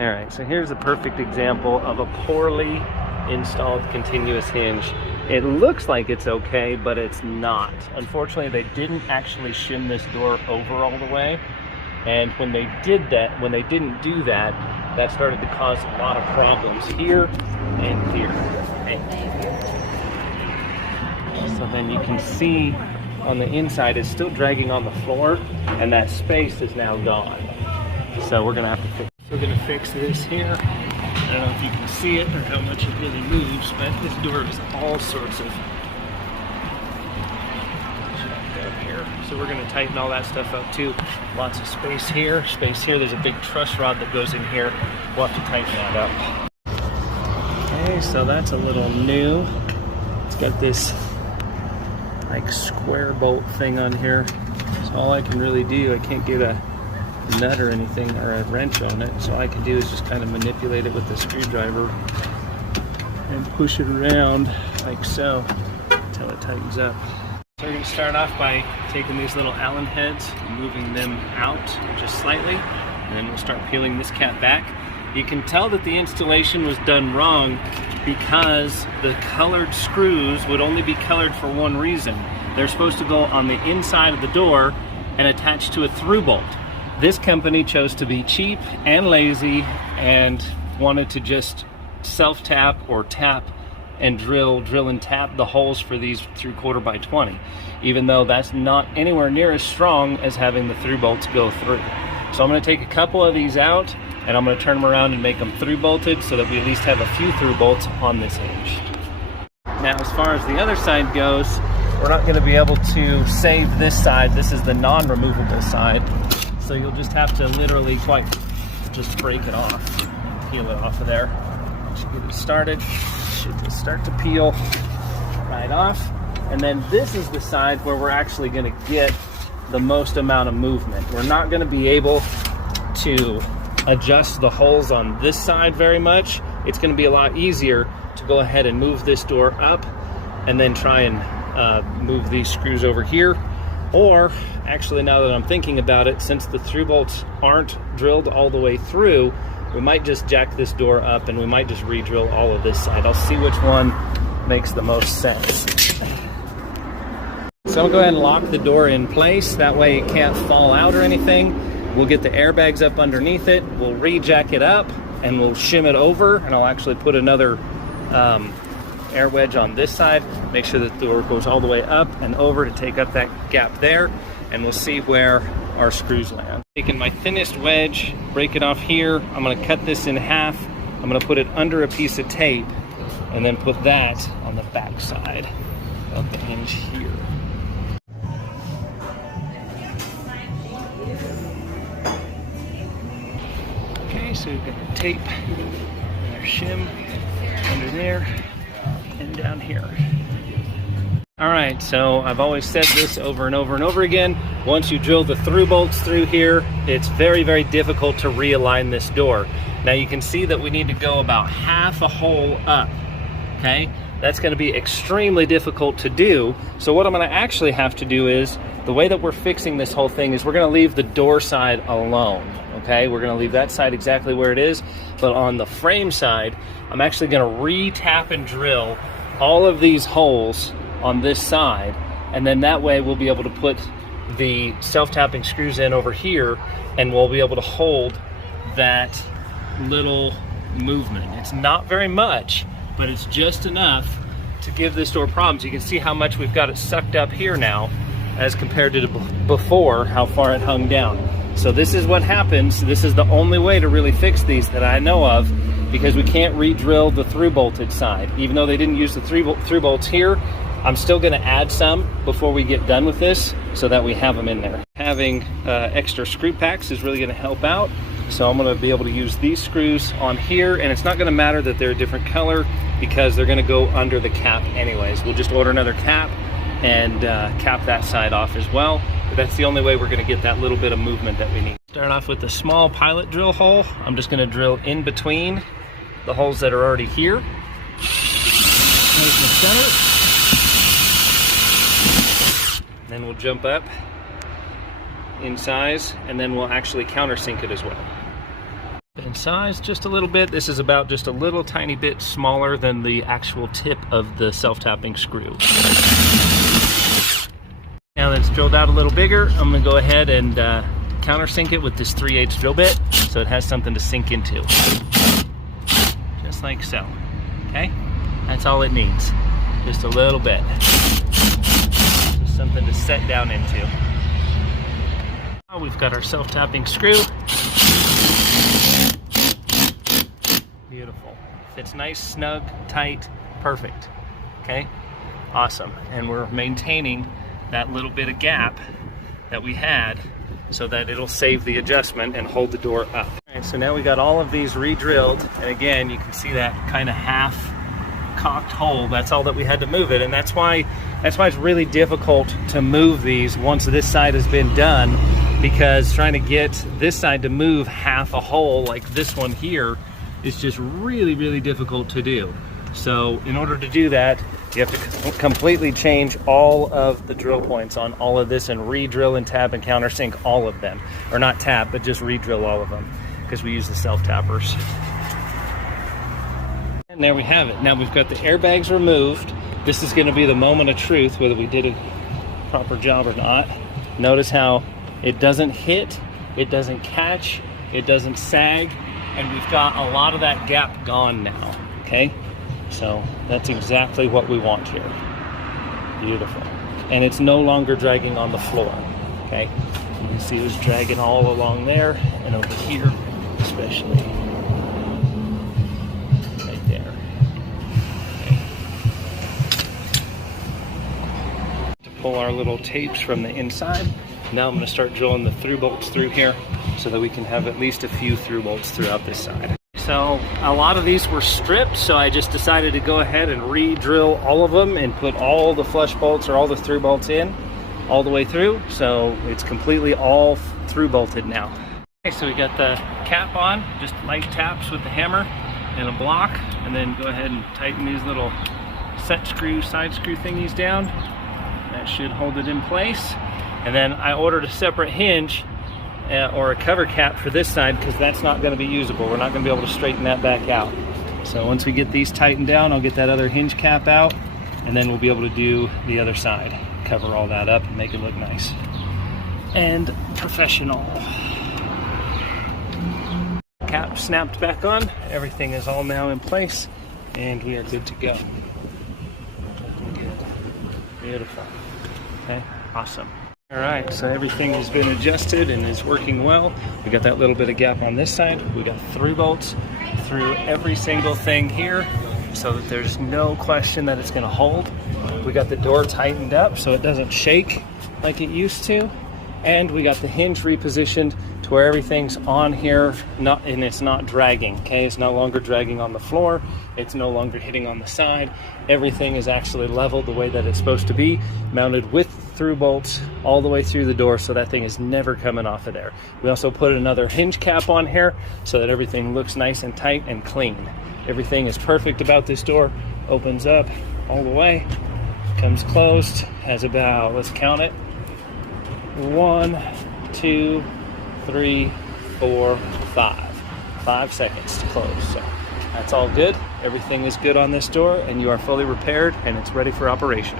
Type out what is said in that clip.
All right, so here's a perfect example of a poorly installed continuous hinge. It looks like it's okay, but it's not. Unfortunately, they didn't actually shim this door over all the way. And when they did that, when they didn't do that, that started to cause a lot of problems here and here. So then you can see on the inside it's still dragging on the floor, and that space is now gone. So we're gonna have to fix. We're gonna fix this here. I don't know if you can see it or how much it really moves, but this door is all sorts of jacked up here. So we're gonna tighten all that stuff up too. Lots of space here, space here. There's a big truss rod that goes in here. We'll have to tighten that up. Okay, so that's a little new. It's got this like square bolt thing on here. So all I can really do, I can't get a nut or anything or a wrench on it, so all I can do is just kind of manipulate it with the screwdriver and push it around like so until it tightens up. So we're going to start off by taking these little Allen heads and moving them out just slightly, and then we'll start peeling this cap back. You can tell that the installation was done wrong because the colored screws would only be colored for one reason. They're supposed to go on the inside of the door and attach to a through bolt. This company chose to be cheap and lazy and wanted to just self-tap or tap and drill and tap the holes for these 3/4 by 20, even though that's not anywhere near as strong as having the through bolts go through. So I'm going to take a couple of these out and I'm going to turn them around and make them through bolted so that we at least have a few through bolts on this hinge. Now, as far as the other side goes, we're not going to be able to save this side. This is the non-removable side. So you'll just have to literally just break it off, peel it off of there. Once you get it started, it should just start to peel right off. And then this is the side where we're actually going to get the most amount of movement. We're not going to be able to adjust the holes on this side very much. It's going to be a lot easier to go ahead and move this door up and then try and move these screws over here. Or, actually, now that I'm thinking about it, since the through bolts aren't drilled all the way through, we might just jack this door up and we might just re-drill all of this side. I'll see which one makes the most sense. So I'll go ahead and lock the door in place. That way it can't fall out or anything. We'll get the airbags up underneath it. We'll re-jack it up and we'll shim it over. And I'll actually put another air wedge on this side, make sure that the door goes all the way up and over to take up that gap there, and we'll see where our screws land. Taking my thinnest wedge, break it off here. I'm going to cut this in half. I'm going to put it under a piece of tape and then put that on the back side of the hinge here. Okay, so we've got our tape and our shim under there and down here. All right, so I've always said this over and over and over again. Once you drill the through bolts through here, it's very, very difficult to realign this door. Now you can see that we need to go about half a hole up, okay? That's gonna be extremely difficult to do. So what I'm gonna actually have to do is, the way that we're fixing this whole thing is we're gonna leave the door side alone, okay? We're gonna leave that side exactly where it is, but on the frame side, I'm actually gonna re-tap and drill all of these holes on this side, and then that way we'll be able to put the self-tapping screws in over here, and we'll be able to hold that little movement. It's not very much, but it's just enough to give this door problems. You can see how much we've got it sucked up here now as compared to before, how far it hung down. So this is what happens. This is the only way to really fix these that I know of, because we can't re-drill the through bolted side. Even though they didn't use the through bolts here, I'm still gonna add some before we get done with this so that we have them in there. Having extra screw packs is really gonna help out. So I'm gonna be able to use these screws on here, and it's not gonna matter that they're a different color because they're gonna go under the cap anyways. We'll just order another cap and cap that side off as well. But that's the only way we're gonna get that little bit of movement that we need. Start off with the small pilot drill hole. I'm just gonna drill in between the holes that are already here. There's the center. Then we'll jump up in size, and then we'll actually countersink it as well. in size just a little bit. This is about just a little tiny bit smaller than the actual tip of the self-tapping screw. Now that it's drilled out a little bigger, I'm gonna go ahead and countersink it with this 3/8 drill bit so it has something to sink into. Just like so, okay? That's all it needs, just a little bit. Just something to set down into. Now we've got our self-tapping screw. Beautiful. Fits nice, snug, tight, perfect, okay? Awesome, and we're maintaining that little bit of gap that we had so that it'll save the adjustment and hold the door up. All right, so now we got all of these re-drilled, and again, you can see that kind of half cocked hole. That's all that we had to move it, and that's why it's really difficult to move these once this side has been done, because trying to get this side to move half a hole like this one here is just really, really difficult to do. So in order to do that, you have to completely change all of the drill points on all of this and re-drill and tap and countersink all of them. Or not tap, but just re-drill all of them, because we use the self-tappers. And there we have it. Now we've got the airbags removed. This is gonna be the moment of truth, whether we did a proper job or not. Notice how it doesn't hit, it doesn't catch, it doesn't sag, and we've got a lot of that gap gone now, okay? So that's exactly what we want here. Beautiful. And it's no longer dragging on the floor, okay? You can see it was dragging all along there and over here, especially right there. Okay. To pull our little tapes from the inside, now I'm going to start drilling the through bolts through here so that we can have at least a few through bolts throughout this side. So a lot of these were stripped, so I just decided to go ahead and re-drill all of them and put all the flush bolts or all the through bolts in all the way through, so it's completely all through bolted now. Okay, so we got the cap on, just light taps with the hammer and a block, and then go ahead and tighten these little set screw, side screw thingies down. That should hold it in place. And then I ordered a separate hinge or a cover cap for this side, because that's not going to be usable. We're not going to be able to straighten that back out. So once we get these tightened down, I'll get that other hinge cap out, and then we'll be able to do the other side, cover all that up and make it look nice and professional. Cap snapped back on, everything is all now in place, and we are good to go. Beautiful. Okay, awesome. All right, so everything has been adjusted and is working well. We got that little bit of gap on this side. We got through bolts through every single thing here so that there's no question that it's gonna hold. We got the door tightened up so it doesn't shake like it used to. And we got the hinge repositioned to where everything's on here and it's not dragging, okay? It's no longer dragging on the floor. It's no longer hitting on the side. Everything is actually leveled the way that it's supposed to be, mounted with through bolts all the way through the door, so that thing is never coming off of there. We also put another hinge cap on here so that everything looks nice and tight and clean. Everything is perfect about this door. Opens up all the way, comes closed, has about, let's count it, 1, 2, 3, 4, 5. 5 seconds to close. So that's all good. Everything is good on this door, and you are fully repaired and it's ready for operation.